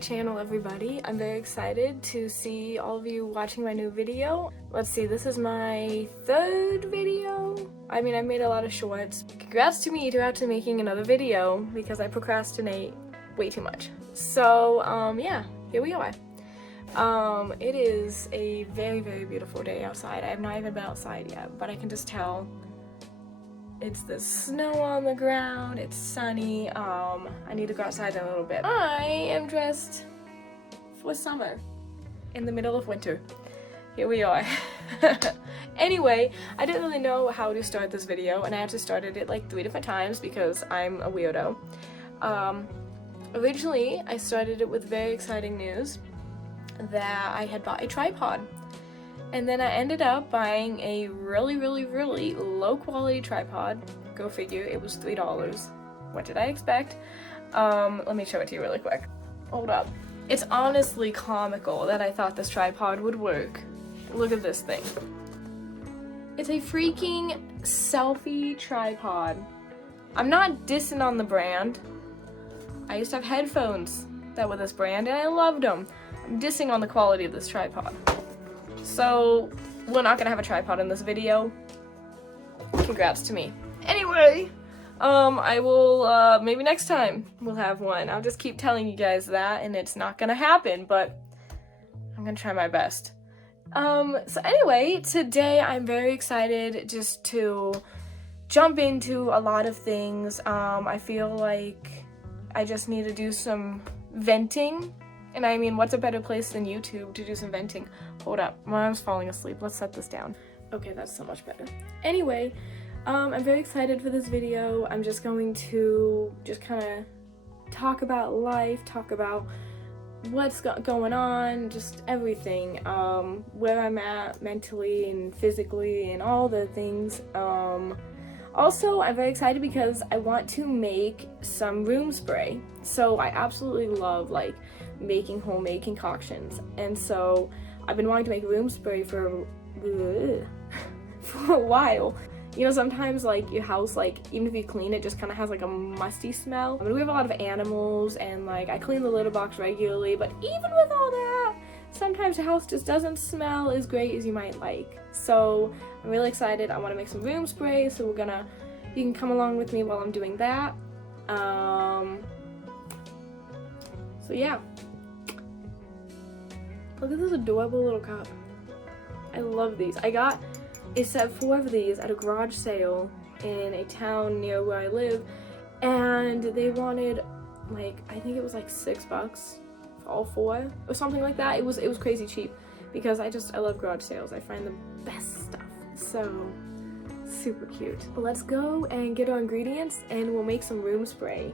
channel, everybody. I'm very excited to see all of you watching my new video. Let's see, this is my third video. I mean, I made a lot of shorts. Congrats to me to actually making another video because I procrastinate way too much. So, yeah, here we are. It is a very, very beautiful day outside. I have not even been outside yet, but I can just tell it's the snow on the ground, it's sunny. I need to go outside in a little bit. I am dressed for summer in the middle of winter. Here we are. Anyway, I didn't really know how to start this video, and I actually started it like 3 different times because I'm a weirdo. Originally, I started it with very exciting news that I had bought a tripod. And then I ended up buying a really, really, really low quality tripod. Go figure, it was $3. What did I expect? Let me show it to you really quick. Hold up. It's honestly comical that I thought this tripod would work. Look at this thing. It's a freaking selfie tripod. I'm not dissing on the brand. I used to have headphones that were this brand and I loved them. I'm dissing on the quality of this tripod. So, we're not gonna have a tripod in this video. Congrats to me. Anyway, I will, maybe next time we'll have one. I'll just keep telling you guys that, and it's not gonna happen, but I'm gonna try my best. So anyway, today I'm very excited just to jump into a lot of things. I feel like I just need to do some venting. And I mean, what's a better place than YouTube to do some venting? Hold up, my mom's falling asleep. Let's set this down. Okay, that's so much better. Anyway, I'm very excited for this video. I'm just going to kind of talk about life, talk about what's going on, just everything. Where I'm at mentally and physically and all the things. Also, I'm very excited because I want to make some room spray. So I absolutely love like making homemade concoctions, and so I've been wanting to make room spray for a while. You know, sometimes like your house, like even if you clean it, just kind of has like a musty smell. I mean, we have a lot of animals, and like I clean the litter box regularly, but even with all that, sometimes the house just doesn't smell as great as you might like. So I'm really excited. I want to make some room spray, so you can come along with me while I'm doing that. So yeah. Look at this adorable little cup. I love these. I got a set 4 of these at a garage sale in a town near where I live, and they wanted like, I think it was like $6 for all 4 or something like that. It was crazy cheap because I love garage sales. I find the best stuff. So super cute. Let's go and get our ingredients and we'll make some room spray.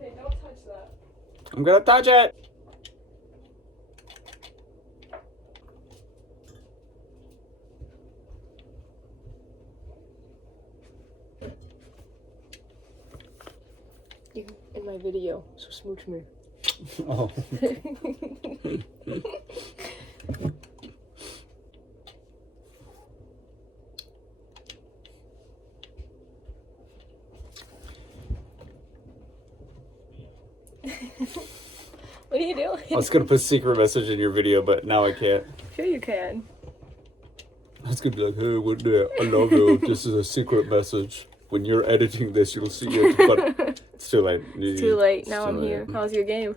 Okay, don't touch that. I'm gonna touch it! You in my video, so smooch me. Oh. What are you doing? I was gonna put a secret message in your video, but now I can't. Sure you can. I was gonna be like, hey, what the? I love you. This is a secret message. When you're editing this, you'll see it, but it's too late. It's too late. Now It's I'm too here. late. How's your game?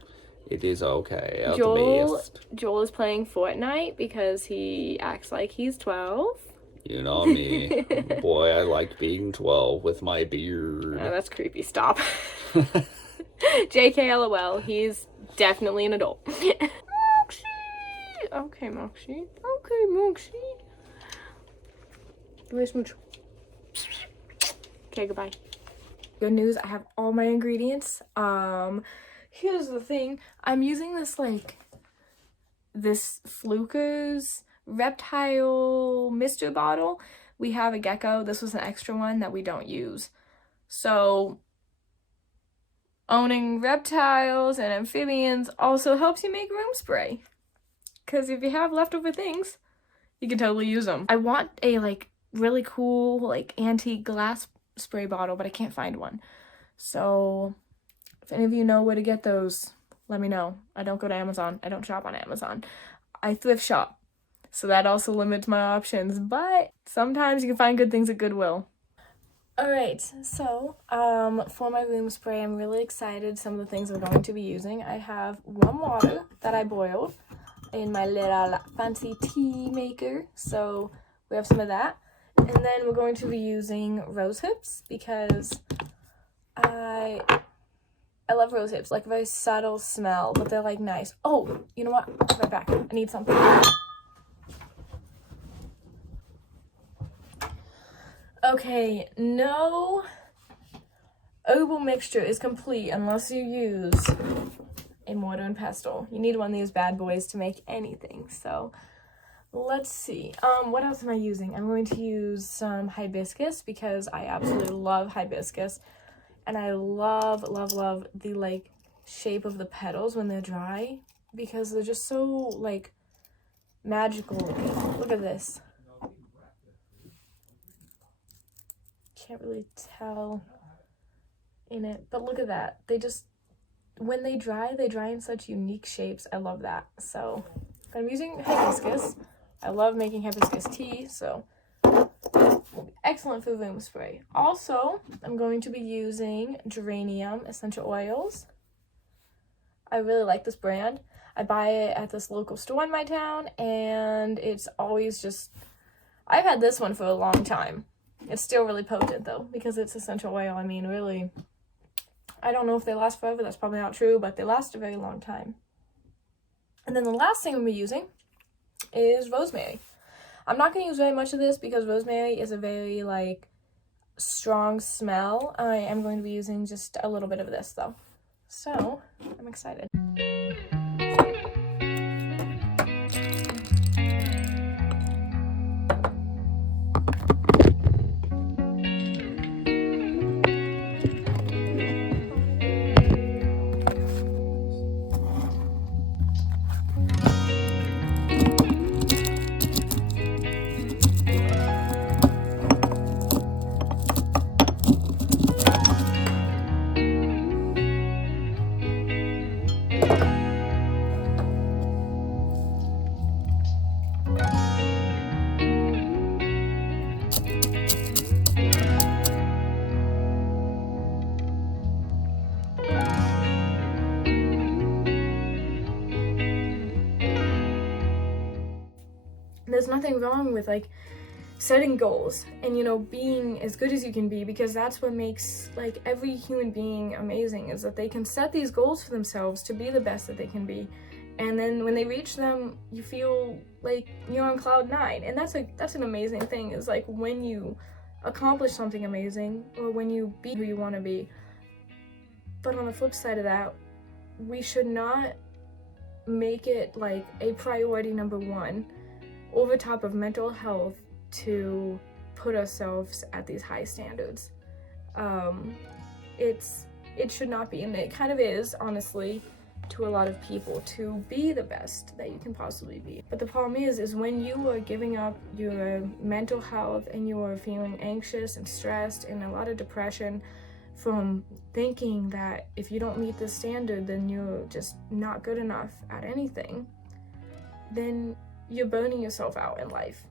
It is okay. At the Joel best. is playing Fortnite because he acts like he's 12. You know me. Boy, I like being 12 with my beard. Oh, that's creepy. Stop. JK LOL. He's definitely an adult. Moxie! Okay, Moxie. Okay, Moxie. Give me a smooch. Okay, goodbye. Good news, I have all my ingredients. Here's the thing. I'm using this Fluker's reptile mister bottle. We have a gecko. This was an extra one that we don't use. So owning reptiles and amphibians also helps you make room spray. Because if you have leftover things, you can totally use them. I want a really cool antique glass spray bottle, but I can't find one. So if any of you know where to get those, let me know. I don't go to Amazon. I don't shop on Amazon. I thrift shop. So that also limits my options, but sometimes you can find good things at Goodwill. Alright, so for my room spray, I'm really excited. Some of the things I'm going to be using. I have warm water that I boiled in my little fancy tea maker. So we have some of that. And then we're going to be using rose hips because I love rose hips. Like a very subtle smell, but they're nice. Oh, you know what? I'll be right back. I need something. Okay, no herbal mixture is complete unless you use a mortar and pestle. You need one of these bad boys to make anything. So let's see. What else am I using? I'm going to use some hibiscus because I absolutely love hibiscus. And I love the shape of the petals when they're dry because they're just so magical looking. Look at this. Can't really tell in it, but look at that. They just, when they dry in such unique shapes. I love that. So I'm using hibiscus. I love making hibiscus tea, so excellent for room spray. Also, I'm going to be using geranium essential oils. I really like this brand. I buy it at this local store in my town, and it's always just, I've had this one for a long time. It's still really potent though, because it's essential oil. I mean, really, I don't know if they last forever. That's probably not true, but they last a very long time. And then the last thing I'm going to be using is rosemary. I'm not going to use very much of this because rosemary is a very strong smell. I am going to be using just a little bit of this though. So I'm excited. There's nothing wrong with setting goals and being as good as you can be, because that's what makes every human being amazing, is that they can set these goals for themselves to be the best that they can be, and then when they reach them you feel like you're on cloud 9, and that's an amazing thing, is when you accomplish something amazing or when you be who you want to be. But on the flip side of that, we should not make it a priority number one over top of mental health to put ourselves at these high standards. It should not be, and it kind of is, honestly, to a lot of people, to be the best that you can possibly be. But the problem is when you are giving up your mental health and you are feeling anxious and stressed and a lot of depression, from thinking that if you don't meet this standard, then you're just not good enough at anything, then you're burning yourself out in life.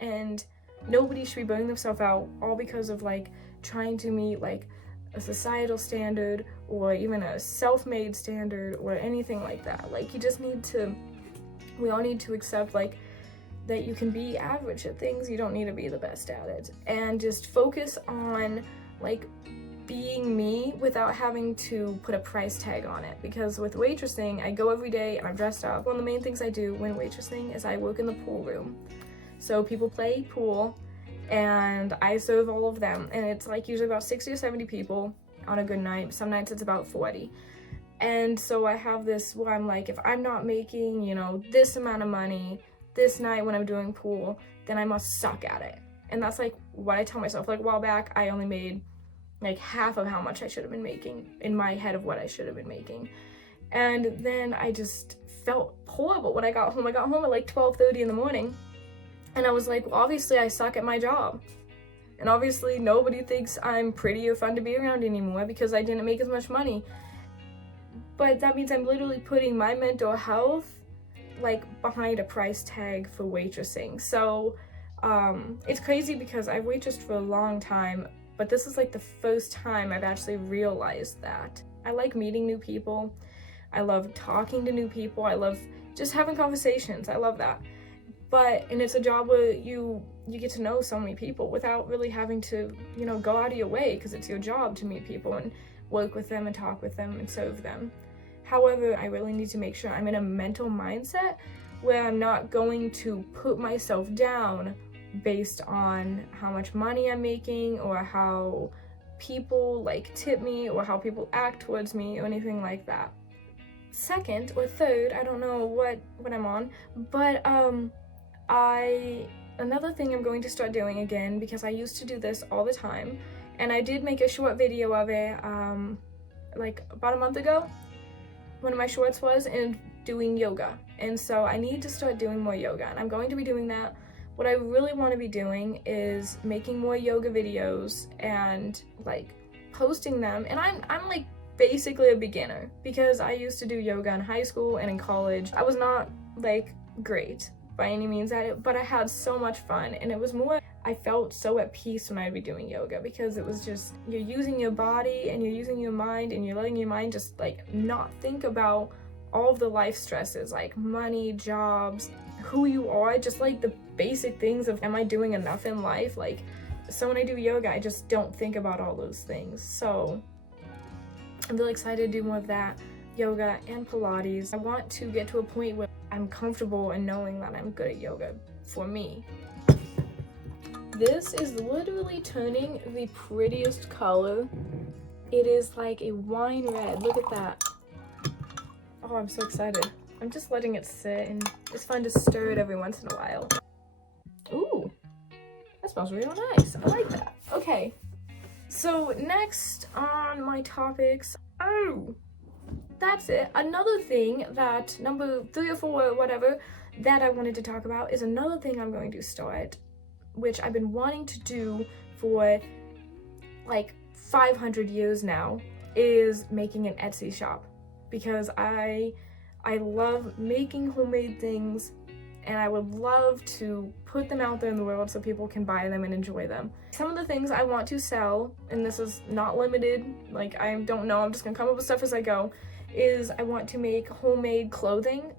And nobody should be burning themselves out all because of like trying to meet like a societal standard or even a self-made standard or anything like that. Like we all need to accept like that you can be average at things. You don't need to be the best at it, and just focus on like being me without having to put a price tag on it. Because with waitressing, I go every day and I'm dressed up. One of the main things I do when waitressing is I work in the pool room. So people play pool and I serve all of them, and it's like usually about 60 or 70 people on a good night. Some nights it's about 40. And so I have this where I'm like, if I'm not making, you know, this amount of money this night when I'm doing pool, then I must suck at it. And that's like what I tell myself. Like a while back, I only made like half of how much I should have been making in my head of what I should have been making. And then I just felt horrible when I got home. I got home at like 12:30 in the morning. And I was like, well, obviously I suck at my job. And obviously nobody thinks I'm pretty or fun to be around anymore because I didn't make as much money. But that means I'm literally putting my mental health like behind a price tag for waitressing. So it's crazy because I've waitressed for a long time, but this is like the first time I've actually realized that. I like meeting new people. I love talking to new people. I love just having conversations. I love that. And it's a job where you get to know so many people without really having to, you know, go out of your way, because it's your job to meet people and work with them and talk with them and serve them. However, I really need to make sure I'm in a mental mindset where I'm not going to put myself down based on how much money I'm making or how people like tip me or how people act towards me or anything like that. Second or third, I don't know what I'm on, but another thing I'm going to start doing again, because I used to do this all the time, and I did make a short video of it like about a month ago. One of my shorts was in doing yoga, and so I need to start doing more yoga, and I'm going to be doing that. What I really want to be doing is making more yoga videos and like posting them. And I'm like basically a beginner because I used to do yoga in high school and in college. I was not like great by any means at it, but I had so much fun, and it was more, I felt so at peace when I'd be doing yoga, because it was just, you're using your body and you're using your mind and you're letting your mind just like not think about all of the life stresses like money, jobs, who you are, just like the basic things of, am I doing enough in life? Like, so when I do yoga, I just don't think about all those things. So I'm really excited to do more of that, yoga and Pilates. I want to get to a point where I'm comfortable in knowing that I'm good at yoga for me. This is literally turning the prettiest color. It is like a wine red. Look at that. Oh, I'm so excited. I'm just letting it sit, and it's fun to stir it every once in a while. Ooh, that smells real nice. I like that. Okay, so next on my topics, that's it. Another thing that, number 3 or 4 or whatever, that I wanted to talk about is another thing I'm going to start, which I've been wanting to do for like 500 years now, is making an Etsy shop. Because I love making homemade things, and I would love to put them out there in the world so people can buy them and enjoy them. Some of the things I want to sell, and this is not limited, like I don't know, I'm just gonna come up with stuff as I go, is I want to make homemade clothing.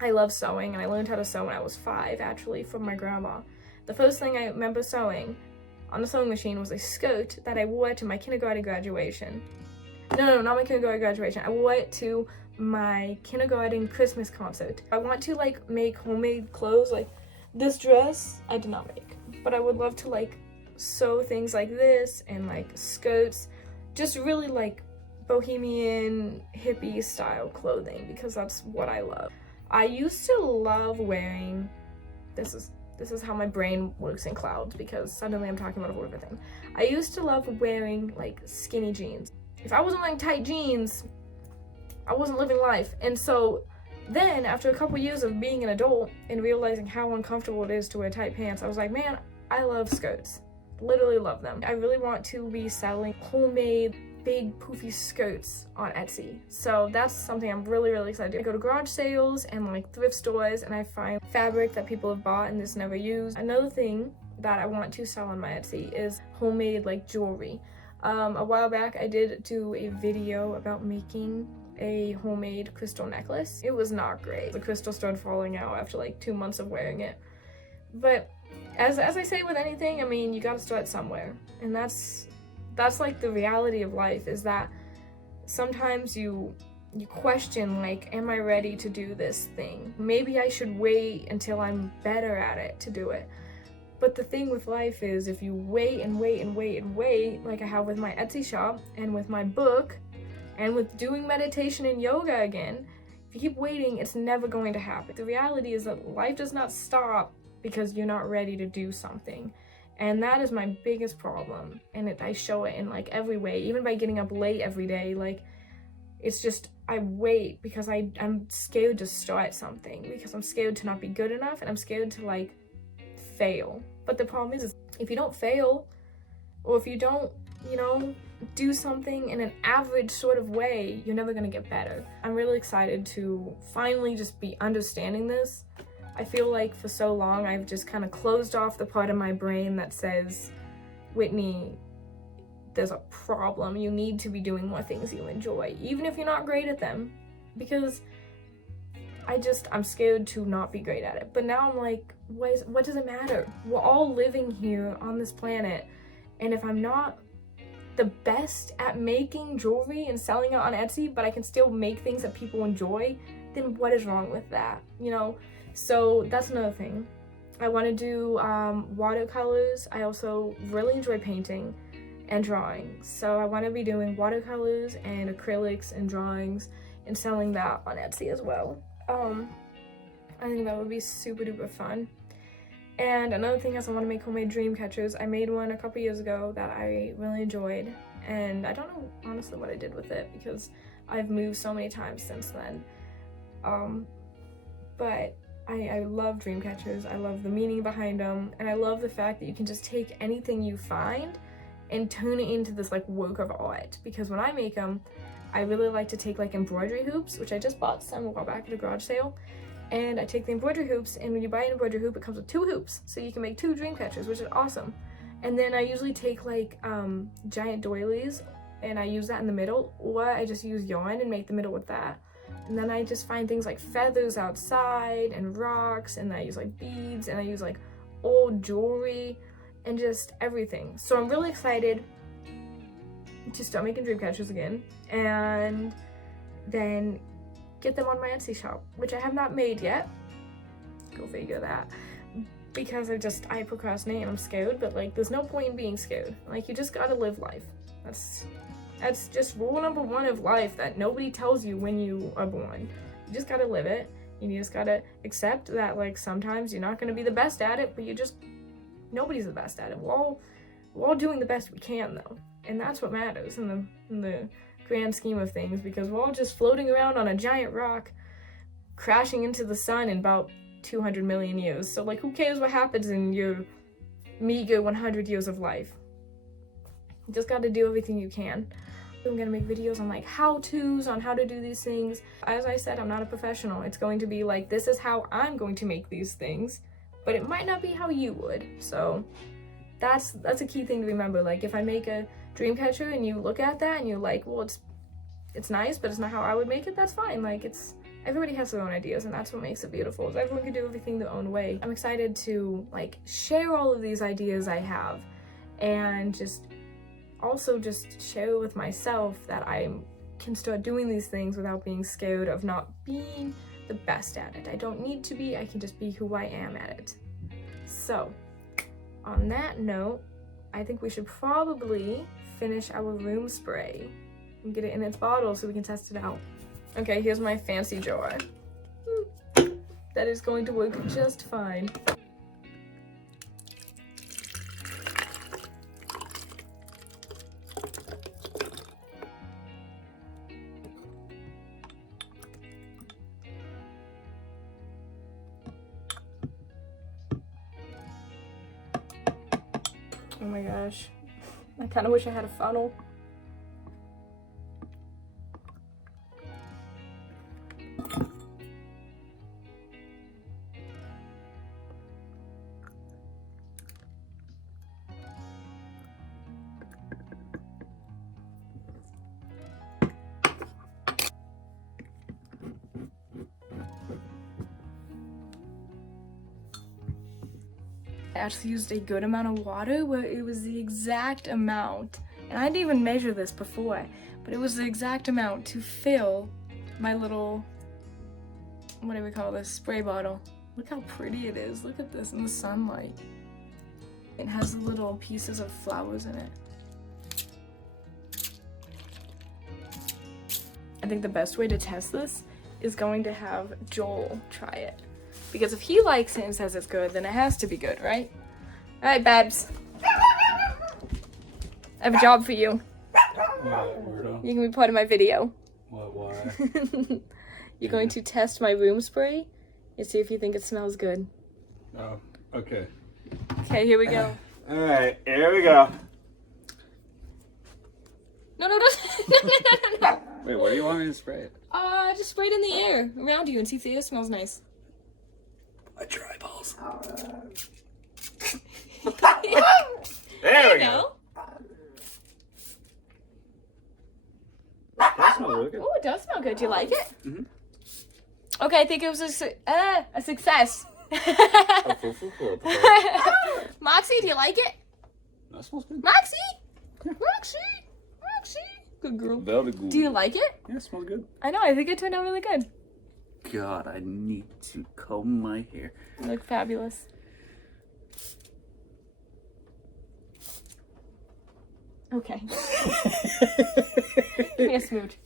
I love sewing, and I learned how to sew when I was 5, actually, from my grandma. The first thing I remember sewing on the sewing machine was a skirt that I wore to my kindergarten graduation. No, not my kindergarten graduation. I wore it to my kindergarten Christmas concert. I want to like make homemade clothes. Like this dress, I did not make, but I would love to like sew things like this and like skirts, just really like bohemian hippie style clothing, because that's what I love. I used to love wearing, this is how my brain works in clouds, because suddenly I'm talking about a whole other thing. I used to love wearing like skinny jeans. If I wasn't wearing tight jeans, I wasn't living life. And so then after a couple years of being an adult and realizing how uncomfortable it is to wear tight pants, I was like, man, I love skirts. literally love them. I really want to be selling homemade big poofy skirts on Etsy. So that's something I'm really, really excited to do. I go to garage sales and like thrift stores and I find fabric that people have bought and just never used. Another thing that I want to sell on my Etsy is homemade like jewelry. A while back I did do a video about making a homemade crystal necklace. It was not great. The crystal started falling out after like 2 months of wearing it. But as I say with anything, I mean, you gotta start somewhere. And that's like the reality of life, is that sometimes you question, like, am I ready to do this thing? Maybe I should wait until I'm better at it to do it. But the thing with life is, if you wait and wait and wait and wait, like I have with my Etsy shop and with my book and with doing meditation and yoga again, if you keep waiting, it's never going to happen. The reality is that life does not stop because you're not ready to do something. And that is my biggest problem. And I show it in like every way, even by getting up late every day. Like, it's just, I wait because I'm scared to start something, because I'm scared to not be good enough, and I'm scared to like fail. But the problem is if you don't fail, or if you don't, you know, do something in an average sort of way, you're never gonna get better. I'm really excited to finally just be understanding this. I feel like for so long I've just kind of closed off the part of my brain that says, Whitney, there's a problem. You need to be doing more things you enjoy, even if you're not great at them, because I'm scared to not be great at it. But now I'm like, what does it matter? We're all living here on this planet, and if I'm not the best at making jewelry and selling it on Etsy, but I can still make things that people enjoy, then what is wrong with that, you know? So that's another thing. I want to do watercolors. I also really enjoy painting and drawing. So I want to be doing watercolors and acrylics and drawings and selling that on Etsy as well. I think that would be super duper fun. And another thing is I want to make homemade dream catchers. I made one a couple years ago that I really enjoyed. And I don't know honestly what I did with it because I've moved so many times since then. But I love dream catchers. I love the meaning behind them, and I love the fact that you can just take anything you find and turn it into this like work of art. Because when I make them, I really like to take like embroidery hoops, which I just bought some a while back at a garage sale, and I take the embroidery hoops, and when you buy an embroidery hoop, it comes with 2 hoops, so you can make 2 dream catchers, which is awesome. And then I usually take like giant doilies, and I use that in the middle, or I just use yarn and make the middle with that. And then I just find things like feathers outside and rocks, and I use like beads, and I use like old jewelry and just everything. So I'm really excited to start making dream catchers again, and then get them on my Etsy shop, which I have not made yet. Go figure that. Because I procrastinate and I'm scared, but like there's no point in being scared. Like, you just gotta live life. That's just rule number 1 of life that nobody tells you when you are born. You just gotta live it, and you just gotta accept that like sometimes you're not gonna be the best at it, but nobody's the best at it. We're all doing the best we can though, and that's what matters in the grand scheme of things, because we're all just floating around on a giant rock, crashing into the sun in about 200 million years. So like, who cares what happens in your meager 100 years of life? You just gotta do everything you can. I'm gonna make videos on like how-tos on how to do these things. As I said, I'm not a professional. It's going to be like, this is how I'm going to make these things, but it might not be how you would. So that's a key thing to remember. Like, if I make a dream catcher and you look at that and you're like, well, it's nice, but it's not how I would make it, that's fine. Like, everybody has their own ideas, and that's what makes it beautiful, is everyone can do everything their own way. I'm excited to like share all of these ideas I have, and also share with myself that I can start doing these things without being scared of not being the best at it. I don't need to be, I can just be who I am at it. So, on that note, I think we should probably finish our room spray and get it in its bottle so we can test it out. Okay, here's my fancy jar. That is going to work just fine. Oh my gosh. I kind of wish I had a funnel. I actually used a good amount of water where it was the exact amount, and I didn't even measure this before, but it was the exact amount to fill my little, what do we call this, spray bottle. Look how pretty it is. Look at this in the sunlight. It has little pieces of flowers in it. I think the best way to test this is going to have Joel try it. Because if he likes it and says it's good, then it has to be good, right? Alright, Babs. I have a job for you. What, weirdo? You can be part of my video. What, why? You're going to test my room spray and see if you think it smells good. Oh, okay. Okay, here we go. Alright, here we go. No, no. Wait, where do you want me to spray it? Just spray it in the air around you and see if the air smells nice. My triballs. There you go. That smells really good. Oh, it does smell good. Do you like it? Mhm. Okay, I think it was a success. Moxie, do you like it? That smells good. Moxie? Moxie? Good girl. Velvet glue. Do you like it? Yeah, it smells good. I know, I think it turned out really good. God, I need to comb my hair. You look fabulous. Okay. Give me a smooch.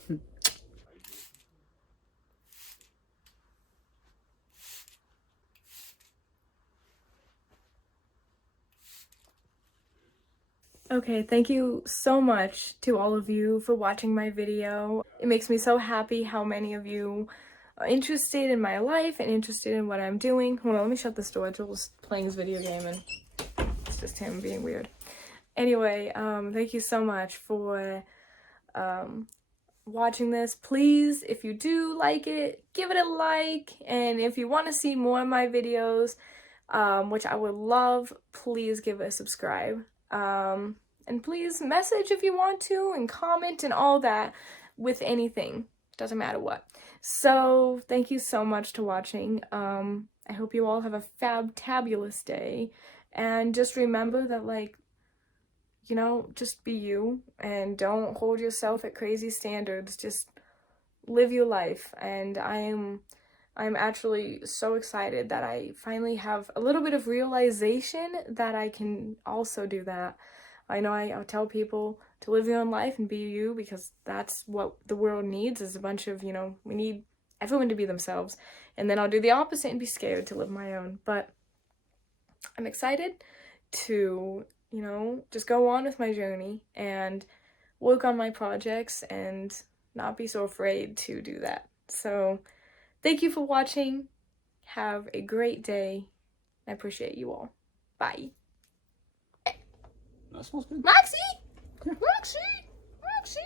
Okay, thank you so much to all of you for watching my video. It makes me so happy how many of you are interested in my life and interested in what I'm doing. Hold on, let me shut this door. Joel's playing his video game and it's just him being weird. Anyway, thank you so much for watching this. Please, if you do like it, give it a like. And if you want to see more of my videos, which I would love, please give it a subscribe. And please message if you want to and comment and all that with anything. Doesn't matter what. So thank you so much for watching. I hope you all have a fabulous day. And just remember that, like, you know, just be you and don't hold yourself at crazy standards. Just live your life. And I'm actually so excited that I finally have a little bit of realization that I can also do that. I know I tell people to live your own life and be you because that's what the world needs, is a bunch of, you know, we need everyone to be themselves. And then I'll do the opposite and be scared to live my own. But I'm excited to, you know, just go on with my journey and work on my projects and not be so afraid to do that. So thank you for watching. Have a great day. I appreciate you all. Bye. That smells good. Moxie! Moxie! Moxie!